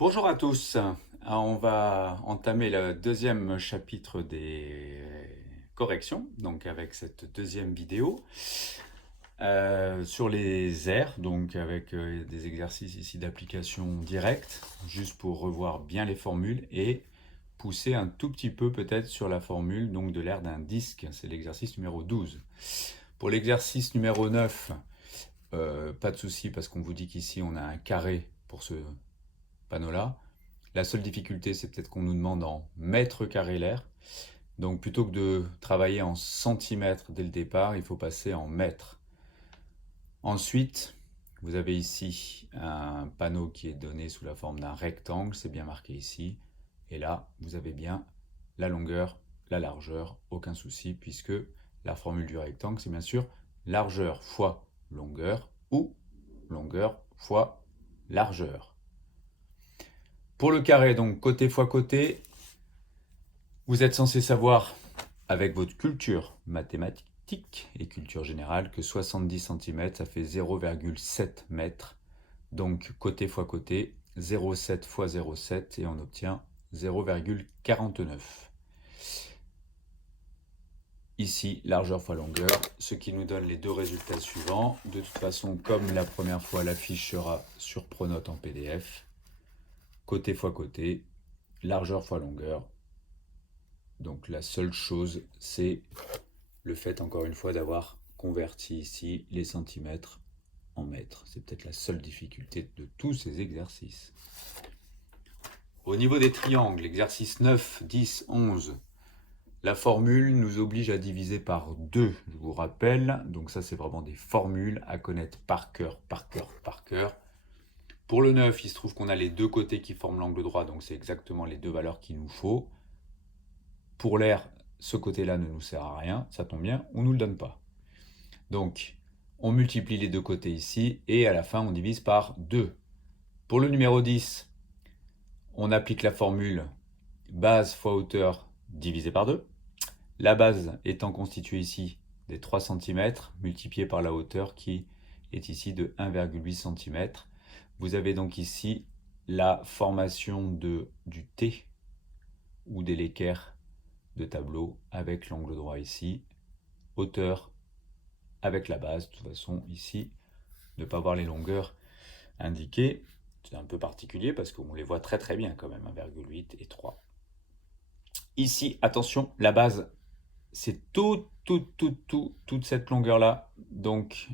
Bonjour à tous. On va entamer le deuxième chapitre des corrections, donc avec cette deuxième vidéo sur les airs, donc avec des exercices ici d'application directe, juste pour revoir bien les formules et pousser un tout petit peu peut-être sur la formule donc de l'air d'un disque. C'est l'exercice numéro 12. Pour l'exercice numéro 9, pas de souci parce qu'on vous dit qu'ici on a un carré pour ce panneau-là. La seule difficulté, c'est peut-être qu'on nous demande en mètres carrés l'air. Donc plutôt que de travailler en centimètres dès le départ, il faut passer en mètres. Ensuite, vous avez ici un panneau qui est donné sous la forme d'un rectangle, c'est bien marqué ici. Et là, vous avez bien la longueur, la largeur, aucun souci, puisque la formule du rectangle, c'est bien sûr largeur fois longueur ou longueur fois largeur. Pour le carré, donc côté fois côté, vous êtes censé savoir, avec votre culture mathématique et culture générale, que 70 cm, ça fait 0,7 mètres. Donc côté fois côté, 0,7 fois 0,7 et on obtient 0,49. Ici, largeur fois longueur, ce qui nous donne les deux résultats suivants. De toute façon, comme la première fois, la fiche sera sur Pronote en PDF. Côté fois côté, largeur fois longueur. Donc la seule chose, c'est le fait encore une fois d'avoir converti ici les centimètres en mètres. C'est peut-être la seule difficulté de tous ces exercices. Au niveau des triangles, exercice 9, 10, 11, la formule nous oblige à diviser par 2, je vous rappelle. Donc ça, c'est vraiment des formules à connaître par cœur, par cœur, par cœur. Pour le 9, il se trouve qu'on a les deux côtés qui forment l'angle droit, donc c'est exactement les deux valeurs qu'il nous faut. Pour l'air, ce côté-là ne nous sert à rien, ça tombe bien, on ne nous le donne pas. Donc, on multiplie les deux côtés ici, et à la fin, on divise par 2. Pour le numéro 10, on applique la formule base fois hauteur divisé par 2. La base étant constituée ici des 3 cm, multipliée par la hauteur qui est ici de 1,8 cm. Vous avez donc ici la formation du T, ou des l'équerre de tableau, avec l'angle droit ici, hauteur avec la base. De toute façon, ici, ne pas voir les longueurs indiquées, c'est un peu particulier parce qu'on les voit très très bien quand même, 1,8 et 3. Ici, attention, la base, c'est toute cette longueur-là. Donc,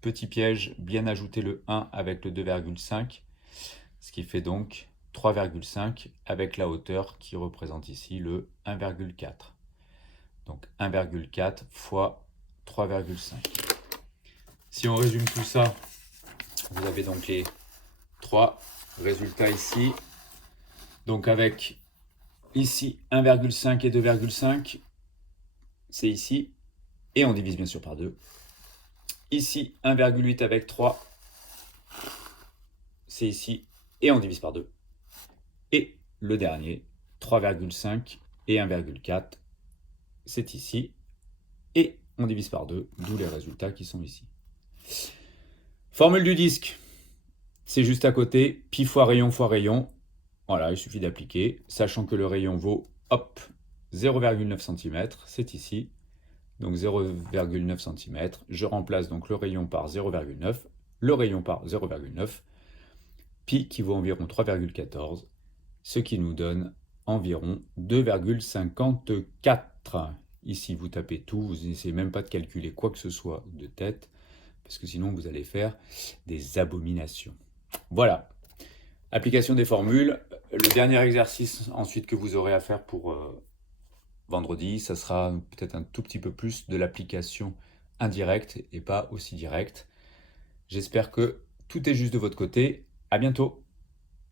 petit piège, bien ajouter le 1 avec le 2,5, ce qui fait donc 3,5 avec la hauteur qui représente ici le 1,4. Donc 1,4 fois 3,5. Si on résume tout ça, vous avez donc les trois résultats ici. Donc avec ici 1,5 et 2,5, c'est ici. Et on divise bien sûr par 2. Ici 1,8 avec 3, c'est ici. Et on divise par 2. Et le dernier, 3,5 et 1,4, c'est ici. Et on divise par 2, d'où les résultats qui sont ici. Formule du disque, c'est juste à côté, pi fois rayon. Voilà, il suffit d'appliquer, sachant que le rayon vaut, hop, 0,9 cm, c'est ici. Donc 0,9 cm. Je remplace donc le rayon par 0,9, le rayon par 0,9, pi qui vaut environ 3,14, ce qui nous donne environ 2,54. Ici, vous tapez tout, vous n'essayez même pas de calculer quoi que ce soit de tête, parce que sinon vous allez faire des abominations. Voilà. Application des formules. Le dernier exercice ensuite que vous aurez à faire pour vendredi, ça sera peut-être un tout petit peu plus de l'application indirecte et pas aussi directe. J'espère que tout est juste de votre côté. À bientôt.